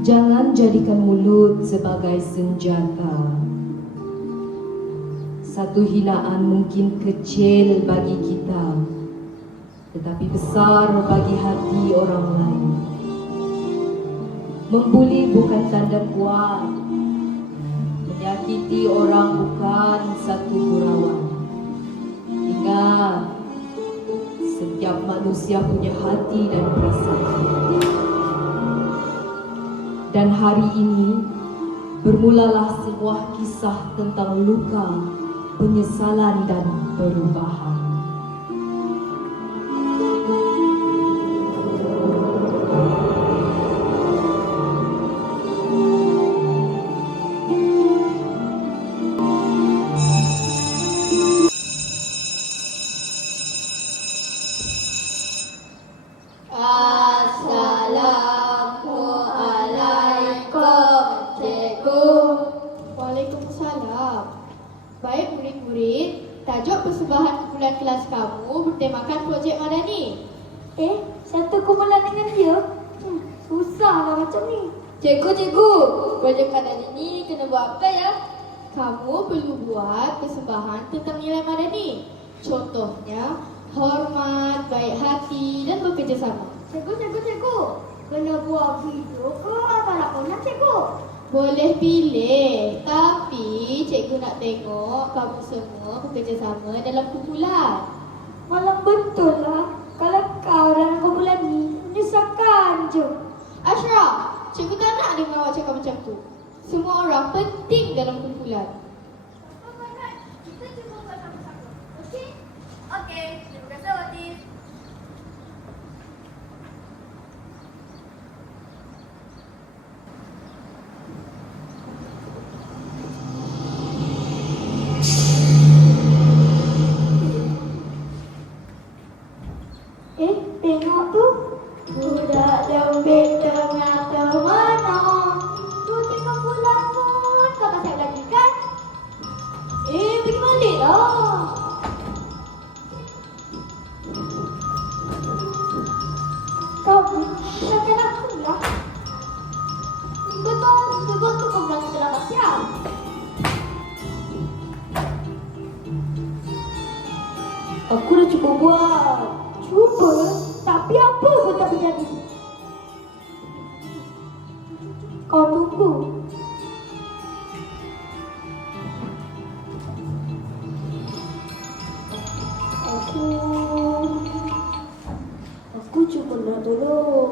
Jangan jadikan mulut sebagai senjata. Satu hinaan mungkin kecil bagi kita, tetapi besar bagi hati orang lain. Membuli bukan tanda kuat. Menyakiti orang bukan satu gurauan. Ingat, setiap manusia punya hati dan perasaan. Dan hari ini bermulalah sebuah kisah tentang luka, penyesalan dan perubahan. Waalaikumsalam. Baik murid-murid, tajuk persembahan kumpulan kelas kamu bertemakan projek madani. Satu kumpulan dengan dia? Susahlah macam ni. Cikgu, projek madani ni kena buat apa ya? Kamu perlu buat persembahan tentang nilai madani. Contohnya, hormat, baik hati dan bekerjasama. Cikgu. Kena buat video ke apa lakonan cikgu? Boleh pilih, tapi cikgu nak tengok kamu semua bekerjasama dalam kumpulan. Malang betul lah. Kalau kau dalam kumpulan ni, menyusahkan je. Ashraf, cikgu tak nak dengar awak cakap macam tu. Semua orang penting dalam kumpulan. Kita cuba buat sama-sama. Okey? Okey. Terima kasih, Watif. Tengok tu. Budak lembik tengah termana. Tu tengok bulan pun. Kau tak siap lagi kan? Pergi balik lah. Kau takkan aku lah. Betul tu kau bilang kita dah siap. Aku dah cuba buat. Cuba, tapi apa pun tak berjadi. Kau tunggu. Aku cuba nak tolong.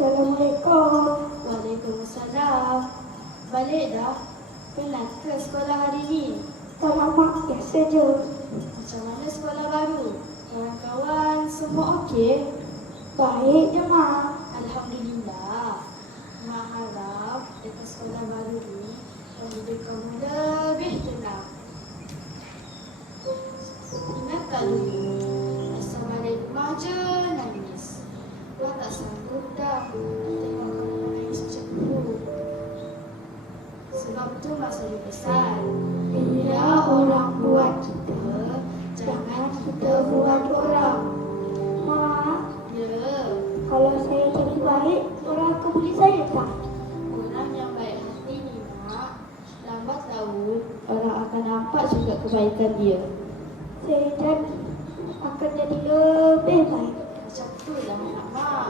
Assalamualaikum. Waalaikumsalam. Balik dah? Penat ke sekolah hari ni? Tak lama, biasa je. Macam mana sekolah baru? Kawan-kawan semua okey? Baik je, Mak. Alhamdulillah. Mak harap dekat sekolah baru ni hidup kamu lebih tenang. Ingat tak dulu? Masa balik rumah je nangis. Mak tak sanggup dah tengok kamu menangis macam tu. Sebab tu Mak selalu pesan, bila orang buat kita, jangan kita buat orang. Mak, Ya, kalau saya jadi baik, orang akan bully saya tak? orang yang baik hati ni Mak, lambat laun orang akan nampak juga kebaikan dia. Saya jadi akan jadi lebih baik. Macam tu lah anak Mak.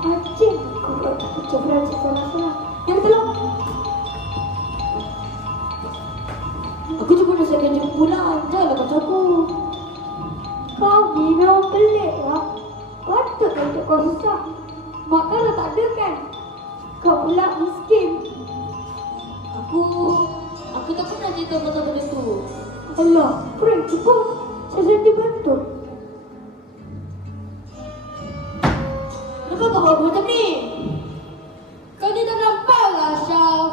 Acik aku buat kecebran salah-salah. Yang tolong. Aku cuma nak saya kerja pulang. Janganlah kau cabut. Kau ni memang pelik lah. Patut kan untuk kau susah. Mak kau dah tak ada kan? Kau pula miskin. Aku Aku tak pernah cerita pasal benda tu. Alah, prank je pun. Saya sedih betul. Kenapa kau buat macam ni? Kau ni tak nampak lah, Ashraf.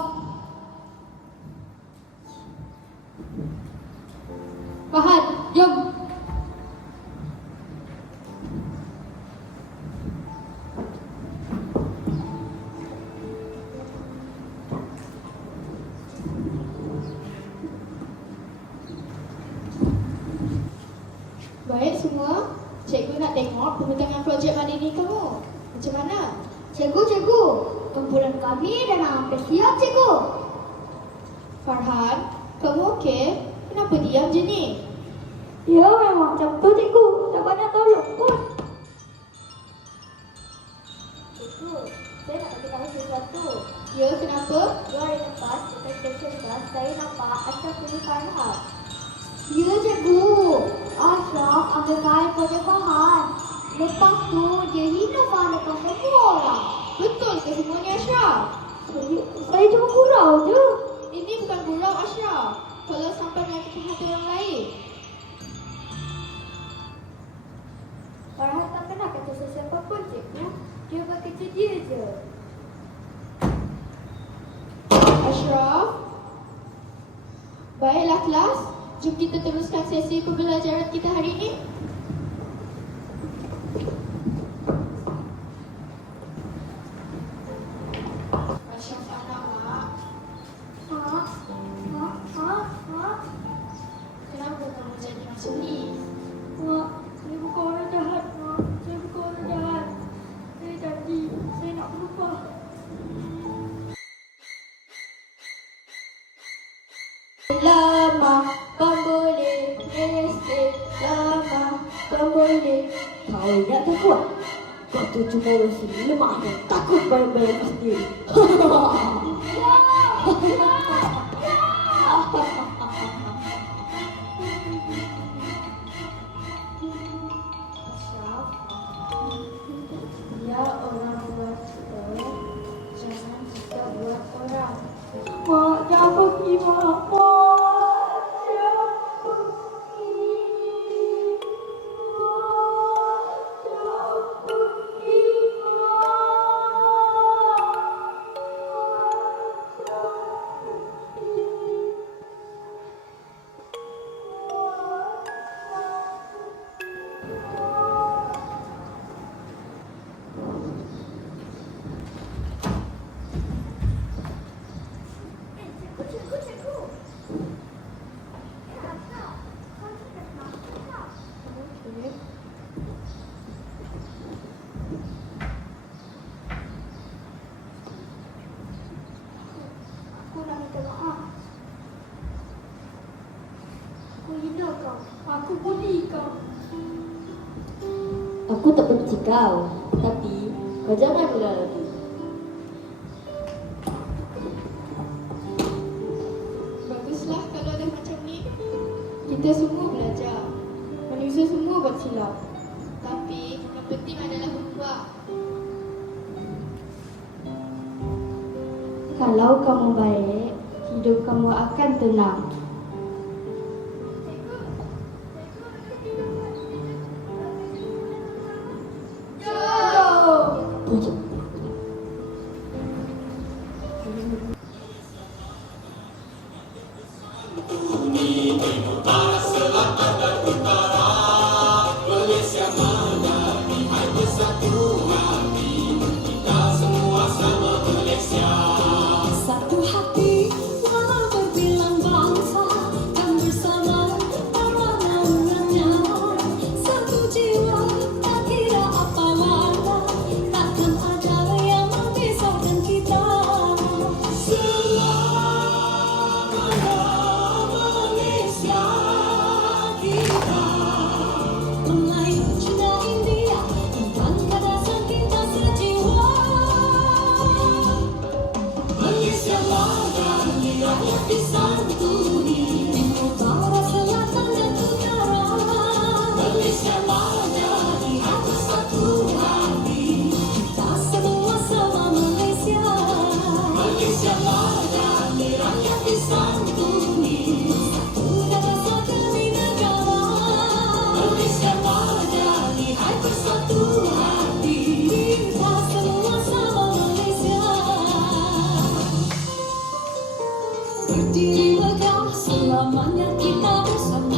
Fahad, jom. Baik semua, cikgu nak tengok pembentangan projek Madini kamu. Macam mana? Cikgu, kumpulan kami dah hampir siap, cikgu. Farhan, kamu okey? Kenapa diam je ni? Ya, memang macam tu, cikgu. Tak banyak tolong pun. Cikgu, saya nak bagi tahu sesuatu. Ya, kenapa? 2 hari lepas, dekat stesen bas, saya nampak Ashraf punya Farhan. Ya, cikgu. Ashraf ambil kain projek Farhan. Lepas tu, dia hina Farhan depan semua orang. Betul ke semua ni, Ashraf? Saya cuma gurau je. Ini bukan gurau, Ashraf. Kalau sampai menyakitkan hati orang lain. Farhan tak pernah kata sesiapa pun, cikgu. Dia buat kerja dia je. Ashraf? Baiklah kelas, jom kita teruskan sesi pembelajaran kita hari ini. Ashraf anak mak, kenapa kamu jadi macam ni? Mak, saya bukan orang jahat, Mak. Saya bukan orang jahat. Saya janji, saya nak berubah. Lama, kau boleh reste. Lama, kau boleh. Kau ingat tak kuat? Kau tu cuma orang sini lemah dan takut bayang-bayang kau sendiri. Ashraf, dia orang buat kita, jangan kita buat orang. Mak, jangan pergi, Mak. Mak, jangan pergi. Mak, jangan pergi, Cikgu. Aku nak minta maaf. Aku hina kau. Aku bully kau. Aku tak benci kau, tapi kau jangan ulang lagi. Baguslah kalau ada macam ni. Kita semua belajar. Manusia semua buat silap. Tapi yang penting adalah berubah. Kalau kamu baik, hidup kamu akan tenang. Tujuh. Satu hati walau berbilang bangsa, selamanya kita bersama.